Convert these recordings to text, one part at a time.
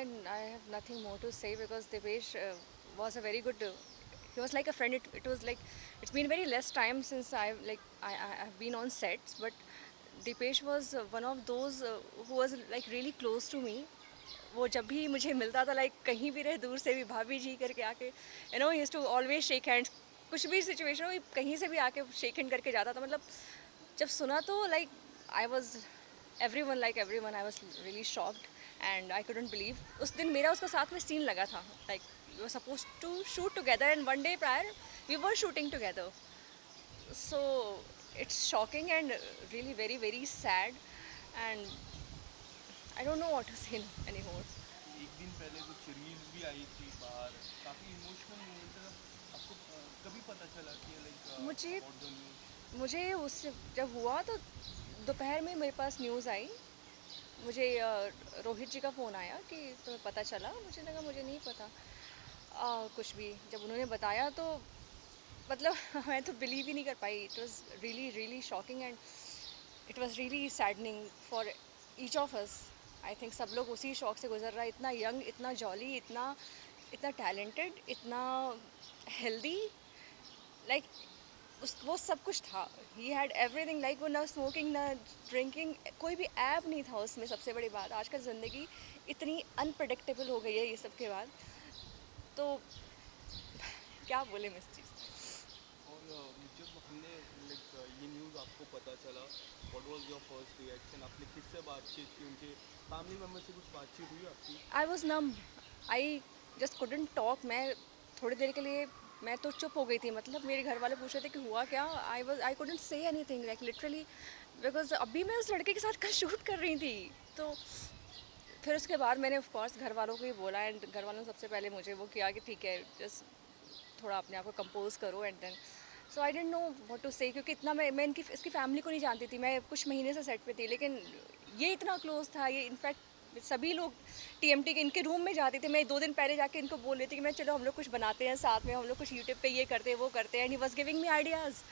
I have nothing more to say because Dipesh was a very good. He was like a friend. It was like it's been very less time since I've been on sets, but Dipesh was one of those who was like really close to me. वो जब भी मुझे मिलता था like कहीं भी रहे दूर से भी भाभी जी करके आके use to always shake hands कुछ भी सिचुएशन हो कहीं से भी आके शेक हैंड करके जाता था मतलब जब सुना तो like I was every one I was really shocked and I couldn't believe उस दिन मेरा उसका साथ में सीन लगा था like we were suppose to shoot together and one day prior we were shooting together so it's shocking and really very sad and I don't know what to say anymore. एक दिन पहले कुछ reels भी आई थी बाहर, काफ़ी emotional moment था। आपको कभी पता चला कि लाइक मुझे अबाउट द न्यूज़? मुझे उससे जब हुआ तो दोपहर में मेरे पास न्यूज़ आई मुझे रोहित जी का फ़ोन आया कि तुम्हें पता चला मुझे लगा मुझे नहीं पता कुछ भी जब उन्होंने बताया तो मतलब मैं तो बिलीव ही नहीं कर पाई it was really shocking and it was really saddening for each of us I think सब लोग उसी शौक से गुजर रहा है इतना यंग इतना जॉली इतना इतना टैलेंटेड इतना हेल्दी लाइक उस वो सब कुछ था ही हैड एवरीथिंग लाइक वो ना स्मोकिंग ना ड्रिंकिंग कोई भी ऐप नहीं था उसमें सबसे बड़ी बात आजकल ज़िंदगी इतनी अनप्रडिक्टेबल हो गई है ये सब के बाद तो क्या बोले मैं इस चीज़ और जब हमने लाइक ये न्यूज़ आपको पता चला, what was your first reaction? आपने किससे बातचीत की? उनके फैमिली मेम्बर से कुछ बातचीत हुई आपकी? I was numb I just couldn't talk मैं थोड़ी देर के लिए मैं तो चुप हो गई थी मतलब मेरे घर वाले पूछ रहे थे कि हुआ क्या I couldn't say anything like literally because अभी मैं उस लड़के के साथ कल शूट कर रही थी तो फिर उसके बाद मैंने ऑफ कोर्स घर वालों को ही बोला एंड घर वालों ने सबसे पहले मुझे वो किया कि ठीक है जस्ट थोड़ा अपने आप को कंपोज करो and then so I don't know what to say क्योंकि इतना मैं इनकी इसकी फैमिली को नहीं जानती थी मैं कुछ महीने से सेट पे थी लेकिन ये इतना क्लोज था ये इनफैक्ट सभी लोग टीएमटी के इनके रूम में जाते थे मैं 2 दिन पहले जाके इनको बोल रही थी कि मैं चलो हम लोग कुछ बनाते हैं साथ में हम लोग कुछ यूट्यूब पे ये करते हैं वो करते हैं and he was giving me ideas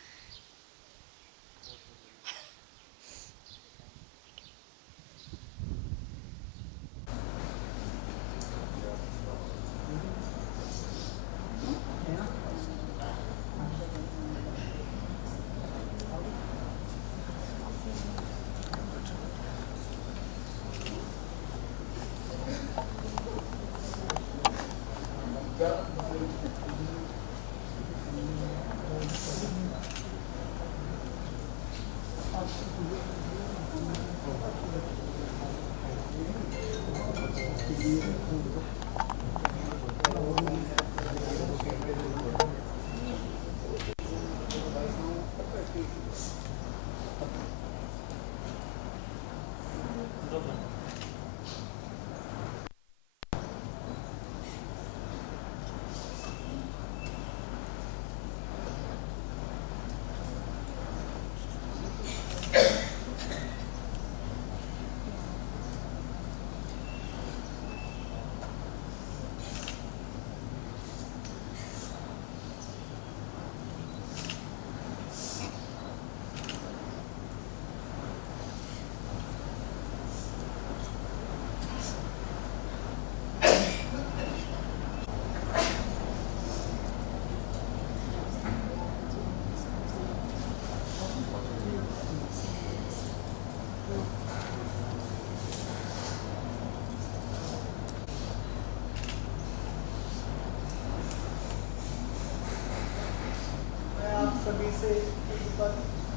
सभी से एक बात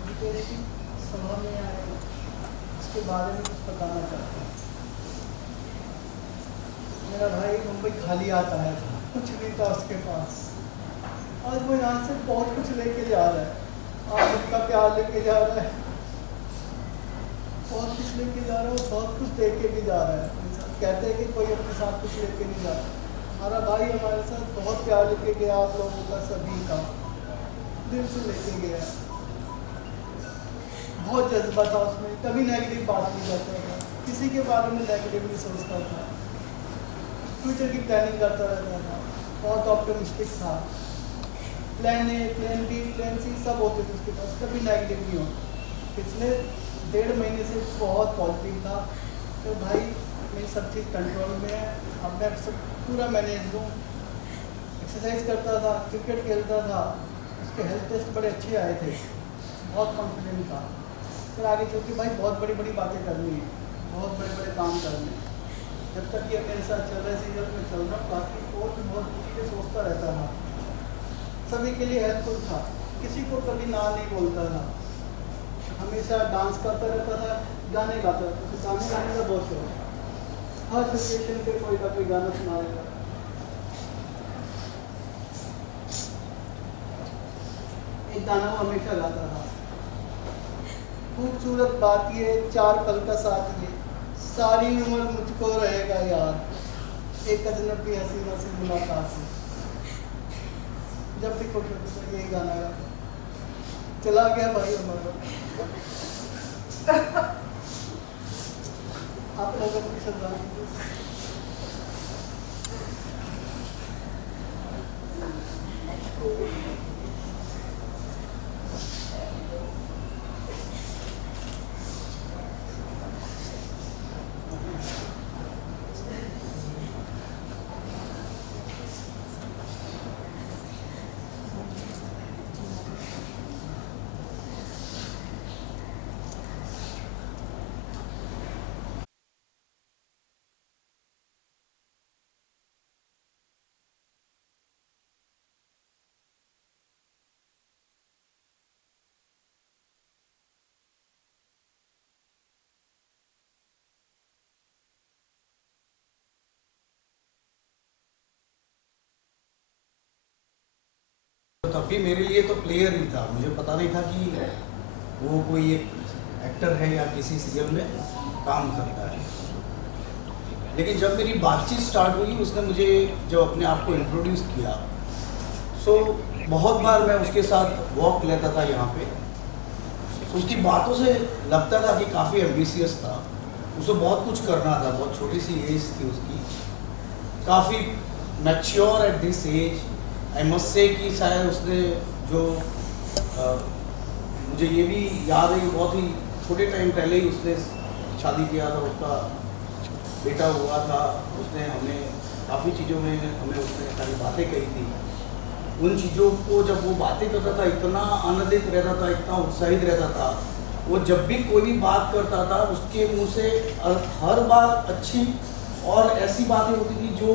डिटेल की समझ में आए उसके बारे में कुछ बताना चाहता हूँ। मेरा भाई मुंबई खाली आता है कुछ नहीं था उसके पास आज वो यहाँ से बहुत कुछ लेके जा रहा है आज उनका प्यार लेके जा रहा है बहुत कुछ लेके जा रहा है और बहुत कुछ दे के भी जा रहा है कहते हैं कि कोई अपने साथ कुछ लेके नहीं जा रहा हमारा भाई हमारे साथ बहुत प्यार लेके गया आप लोगों का सभी का दिल से लेके गया बहुत जज्बा था उसमें कभी नेगेटिव बात नहीं करता था किसी के बारे में नेगेटिव नहीं सोचता था फ्यूचर की प्लानिंग करता रहता था बहुत ऑप्टिमिस्टिक था plan A plan B plan C सब होते थे उसके पास कभी नेगेटिव नहीं होता पिछले 1.5 महीने से बहुत पॉजिटिव था तो भाई मेरी सब चीज़ कंट्रोल में है, अब मैं सब पूरा मैनेज हूँ। एक्सरसाइज करता था, क्रिकेट खेलता था, उसके हेल्थ टेस्ट बड़े अच्छे आए थे, बहुत कॉन्फिडेंट था। फिर आगे चल के भाई बहुत बड़ी बड़ी बातें करनी है, बहुत बड़े बड़े काम करने हैं। जब तक ये मेरे साथ चल रहा है, सीरियल में चल रहा हूँ, बाकी और भी बहुत चीज़ें सोचता रहता था, सभी के लिए हेल्पफुल था, किसी को कभी ना नहीं बोलता था, हमेशा डांस करता रहता था, गाने गाता रहता था, गाने गाने का बहुत शौक था, हर सिचुएशन पे कोई ना कोई गाना सुना देता था। एक गाना वो हमेशा गाता था, खूबसूरत बात ये 4 पल का साथ ये, सारी उम्र मुझको रहेगा याद, एक अजनबी हसीना से मुलाकात है। जब भी खुश होता था यही गाना गाता, चला गया भाई हमारा। आप लोगों की श्रद्धांजलि। तो तब भी मेरे लिए तो प्लेयर ही था, मुझे पता नहीं था कि वो कोई एक एक्टर है या किसी सीरियल में काम करता है। लेकिन जब मेरी बातचीत स्टार्ट हुई, उसने मुझे जब अपने आप को इंट्रोड्यूस किया, सो बहुत बार मैं उसके साथ वॉक लेता था यहाँ पे। उसकी बातों से लगता था कि काफ़ी एम्बिशियस था, उसे बहुत कुछ करना था, बहुत छोटी सी एज थी उसकी, काफ़ी mature at this age. I must say कि शायद उसने जो मुझे ये भी याद है कि बहुत ही छोटे टाइम पहले ही उसने शादी किया था, उसका बेटा हुआ था। उसने हमें काफ़ी चीज़ों में हमें उसने सारी बातें कही थी। उन चीज़ों को जब वो बातें करता था, इतना आनंदित रहता था, इतना उत्साहित रहता था। वो जब भी कोई भी बात करता था, उसके मुंह से हर बार अच्छी और ऐसी बातें होती थी जो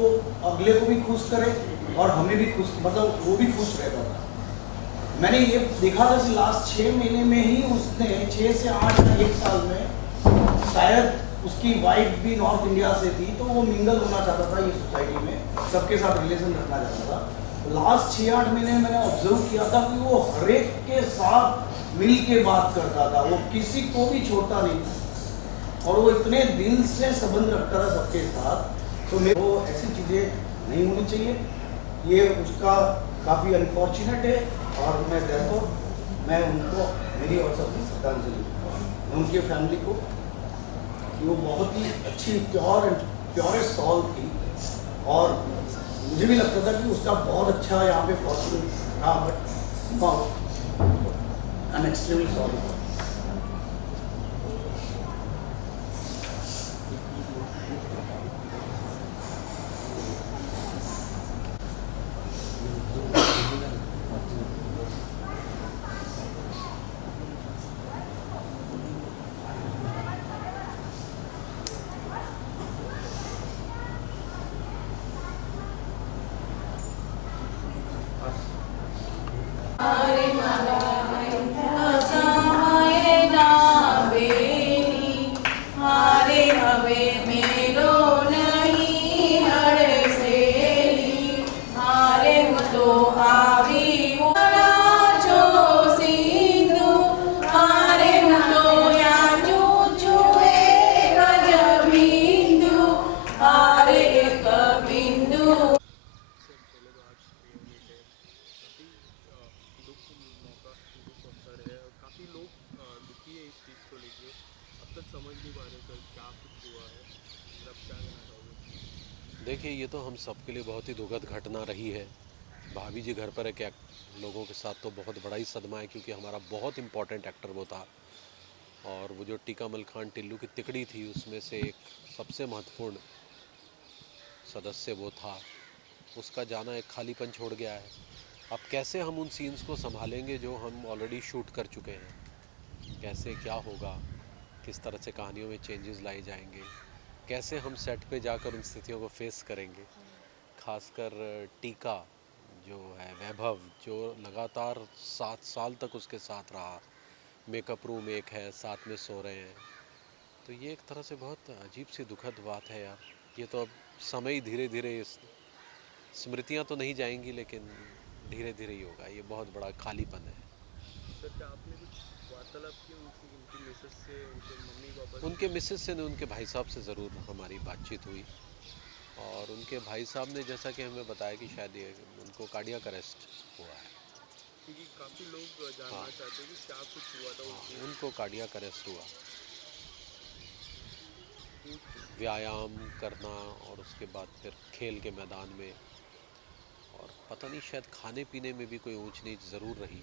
अगले को भी खुश करे और हमें भी खुश, मतलब वो भी खुश रहता था। मैंने ये देखा था कि लास्ट 6 महीने में ही उसने 6 से 8 या 1 साल में, शायद उसकी वाइफ भी नॉर्थ इंडिया से थी, तो वो मिंगल होना चाहता था ये सोसाइटी में, सबके साथ रिलेशन रखना चाहता था। लास्ट 6-8 महीने में मैंने ऑब्जर्व किया था कि वो हर एक के साथ मिल के बात करता था, वो किसी को भी छोड़ता नहीं था और वो इतने दिल से संबंध रखता था सबके साथ। तो मेरे को ऐसी चीज़ें नहीं होनी चाहिए, ये उसका काफ़ी अनफॉर्चुनेट है। और मैं देखो, मैं उनको मेरी और सबकी श्रद्धांजलि, मैं उनकी फैमिली को, कि वो बहुत ही अच्छी प्योर एंड प्योरेस्ट सॉल थी। और मुझे भी लगता था कि उसका बहुत अच्छा यहाँ पे फॉर्चून था, but I am extremely sorry. Sir पहले तो आज यूनिट है, काफ़ी दुख अवसर है और काफ़ी लोग दुखी है इस चीज़ को लेके। अब तक समझ नहीं पा रहे सर क्या कुछ हुआ है, सर अब क्या कहना चाहोगे? देखिए, ये तो हम सबके लिए बहुत ही दुखद घटना रही है। भाभी जी घर पर है, क्या लोगों के साथ तो बहुत बड़ा ही सदमा है, क्योंकि हमारा बहुत इम्पोर्टेंट एक्टर वो था और वो जो टीका मल खान टिल्लू की तिकड़ी थी उसमें से एक सबसे महत्वपूर्ण सदस्य वो था, उसका जाना एक खालीपन छोड़ गया है। अब कैसे हम उन सीन्स को संभालेंगे जो हम ऑलरेडी शूट कर चुके हैं, कैसे क्या होगा, किस तरह से कहानियों में चेंजेस लाए जाएंगे, कैसे हम सेट पे जाकर उन स्थितियों को फेस करेंगे। खासकर टीका जो है वैभव, जो लगातार 7 साल तक उसके साथ रहा, मेकअप रूम एक है, साथ में सो रहे हैं, तो ये एक तरह से बहुत अजीब सी दुखद बात है यार। ये तो अब समय ही धीरे धीरे, स्मृतियाँ तो नहीं जाएंगी लेकिन धीरे धीरे ही होगा। ये बहुत बड़ा खालीपन है। सर क्या आपने कुछ वार्तालाप की उनकी उनकी मिसेस से, उनके मम्मी पापा से? उनके मिसेस से ने उनके भाई साहब से ज़रूर हमारी बातचीत हुई, और उनके भाई साहब ने जैसा कि हमें बताया कि शायद ये उनको कार्डियक अरेस्ट हुआ है। क्योंकि काफ़ी लोग जानना हाँ। चाहते हैं कि क्या कुछ हुआ था उस दिन। उनको कार्डियक अरेस्ट हुआ। व्यायाम करना और उसके बाद फिर खेल के मैदान में, और पता नहीं शायद खाने पीने में भी कोई ऊंच नीच ज़रूर रही।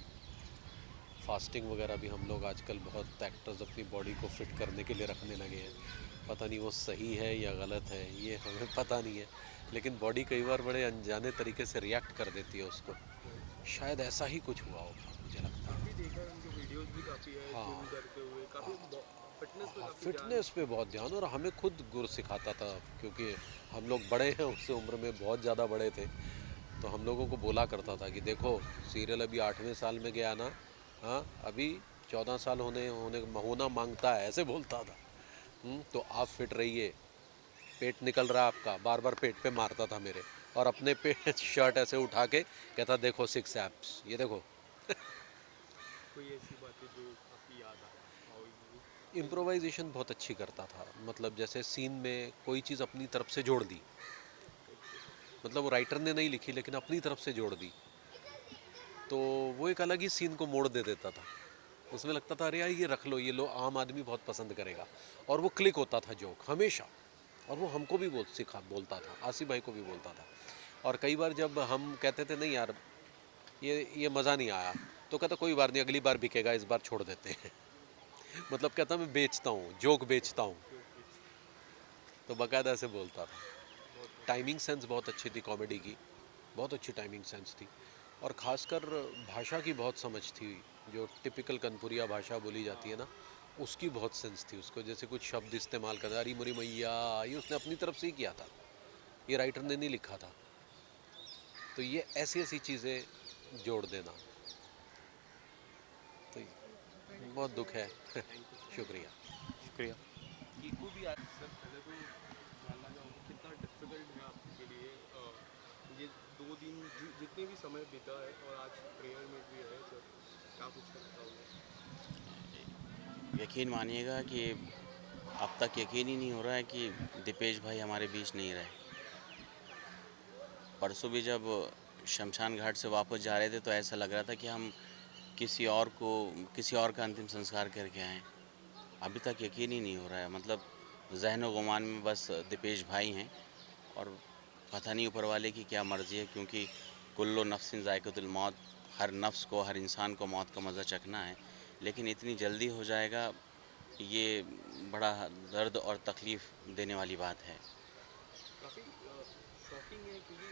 फास्टिंग वगैरह भी हम लोग आजकल बहुत एक्टर्स अपनी बॉडी को फिट करने के लिए रखने लगे हैं। पता नहीं वो सही है या गलत है, ये हमें पता नहीं है, लेकिन बॉडी कई बार बड़े अनजाने तरीके से रिएक्ट कर देती है उसको। शायद ऐसा ही कुछ हुआ होगा, मुझे लगता है। काफ़ी देखा है, उनके वीडियोस भी काफ़ी है हाँ। जिम करते हुए, काफ़ी फिटनेस पे काफ़ी फिटनेस पे बहुत ध्यान, और हमें खुद गुर सिखाता था, क्योंकि हम लोग बड़े हैं, उससे उम्र में बहुत ज़्यादा बड़े थे, तो हम लोगों को बोला करता था कि देखो सीरियल अभी 8वें साल में गया ना, हाँ अभी 14 साल होना मांगता है, ऐसे बोलता था। तो आप फिट रहिए, पेट निकल रहा है आपका, बार बार पेट पे मारता था मेरे, और अपने पेट शर्ट ऐसे उठा के कहता देखो 6 एब्स, ये देखो। कोई ऐसी बातें जो काफ़ी याद आया हाउ यू? इम्प्रोवाइजेशन बहुत अच्छी करता था, मतलब जैसे सीन में कोई चीज़ अपनी तरफ से जोड़ दी, मतलब वो राइटर ने नहीं लिखी लेकिन अपनी तरफ से जोड़ दी, तो वो एक अलग ही सीन को मोड़ दे देता था। उसमें लगता था अरे यार ये रख लो, ये लो, आम आदमी बहुत पसंद करेगा, और वो क्लिक होता था जोक हमेशा। और वो हमको भी बोलता था, आसिफ भाई को भी बोलता था। और कई बार जब हम कहते थे नहीं यार ये मज़ा नहीं आया, तो कहता कोई बार नहीं, अगली बार बिकेगा, इस बार छोड़ देते हैं। मतलब कहता मैं बेचता हूँ, जोक बेचता हूँ, तो बाकायदा ऐसे बोलता था। टाइमिंग सेंस बहुत अच्छी थी कॉमेडी की, बहुत अच्छी टाइमिंग सेंस थी, और ख़ासकर भाषा की बहुत समझ थी। जो टिपिकल कनपुरिया भाषा बोली जाती है ना, उसकी बहुत सेंस थी उसको। जैसे कुछ शब्द इस्तेमाल करना, अरी मुरी मैया, ये उसने अपनी तरफ से ही किया था, ये राइटर ने नहीं लिखा था। तो ये ऐसी ऐसी चीज़ें जोड़ देना, तो बहुत दुख है। शुक्रिया। शुक्रिया। कीकू भी आज सर, पहले तो जानना चाहूँगा कितना डिफ़िकल्ट है आपके लिए ये 2 दिन जितने भी समय बीता है, और आज प्रेयर में भी है सर, क्या कुछ करता होगा? यकीन मानिएगा कि अब तक यकीन ही नहीं हो रहा है कि दीपेश भाई हमारे बीच नहीं रहे। परसों भी जब शमशान घाट से वापस जा रहे थे तो ऐसा लग रहा था कि हम किसी और का अंतिम संस्कार करके आए। अभी तक यकीन ही नहीं हो रहा है, मतलब ज़हन गुमान में बस दीपेश भाई हैं, और पता नहीं ऊपर वाले की क्या मर्ज़ी है, क्योंकि कुल्लो नफ्सिन ज़ायक़तुल मौत, हर नफ्स को, हर इंसान को मौत का मज़ा चखना है, लेकिन इतनी जल्दी हो जाएगा, ये बड़ा दर्द और तकलीफ़ देने वाली बात है। काफ़ी शॉकिंग है, क्योंकि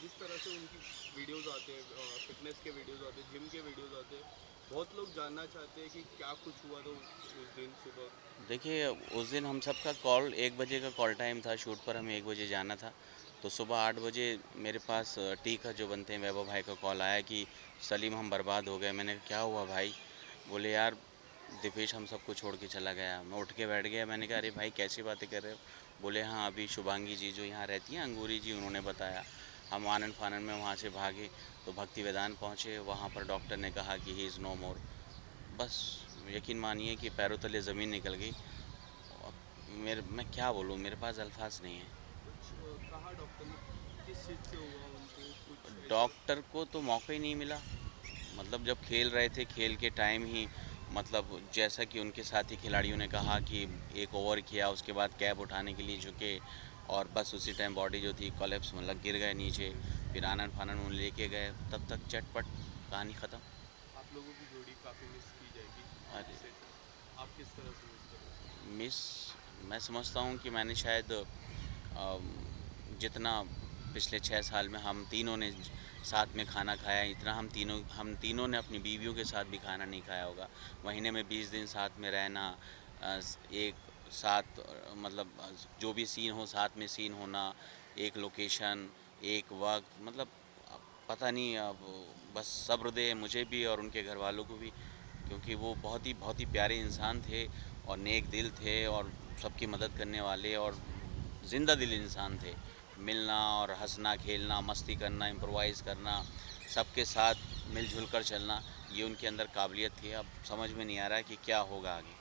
जिस तरह से उनकी वीडियोस आते हैं, फिटनेस के वीडियोस आते हैं, जिम के वीडियोस आते हैं, बहुत लोग जानना चाहते हैं कि क्या कुछ हुआ था उस दिन सुबह। देखिए, उस दिन हम सबका कॉल 1 बजे का कॉल टाइम था, शूट पर हमें 1 बजे जाना था, तो सुबह 8 बजे मेरे पास टीका जो बनते हैं वैभव भाई का कॉल आया कि सलीम हम बर्बाद हो गए। मैंने कहा क्या हुआ भाई? बोले यार दीपेश हम सबको छोड़ के चला गया। मैं उठ के बैठ गया, मैंने कहा अरे भाई कैसी बातें कर रहे हो? बोले हाँ अभी शुभांगी जी जो यहाँ रहती हैं, अंगूरी जी, उन्होंने बताया। हम आनन फानन में वहाँ से भागे तो भक्ति वेदांत पहुँचे, वहाँ पर डॉक्टर ने कहा कि ही इज़ नो मोर। बस यकीन मानिए कि पैरों तले ज़मीन निकल गई। मैं क्या बोलूँ, मेरे पास अल्फाज नहीं है। कुछ कहा डॉक्टर ने, किस चीज़ से हुआ उनको कुछ ऐसा? डॉक्टर को तो मौका ही नहीं मिला, मतलब जब खेल रहे थे, खेल के टाइम ही, मतलब जैसा कि उनके साथी खिलाड़ियों ने कहा कि एक ओवर किया, उसके बाद कैप उठाने के लिए झुके, और बस उसी टाइम बॉडी जो थी कोलैप्स, मतलब गिर गए नीचे। फिर आनन फानन उन्हें लेके गए, तब तक चटपट कहानी ख़त्म। आप लोगों की जोड़ी काफ़ी मिस की जाएगी अरे इससे। आप किस तरह से मिस करें? मिस मैं समझता हूँ कि मैंने शायद जितना पिछले 6 साल में हम तीनों ने साथ में खाना खाया इतना हम तीनों ने अपनी बीवियों के साथ भी खाना नहीं खाया होगा। महीने में 20 दिन साथ में रहना, एक साथ मतलब जो भी सीन हो साथ में सीन होना, एक लोकेशन, एक वक्त, मतलब अब पता नहीं, अब बस सब्र दे मुझे भी और उनके घर वालों को भी, क्योंकि वो बहुत ही प्यारे इंसान थे और नेक दिल थे और सबकी मदद करने वाले और ज़िंदा दिल इंसान थे। मिलना और हंसना खेलना मस्ती करना इम्प्रोवाइज़ करना, सबके साथ मिलजुल कर चलना, ये उनके अंदर काबिलियत थी। अब समझ में नहीं आ रहा है कि क्या होगा आगे।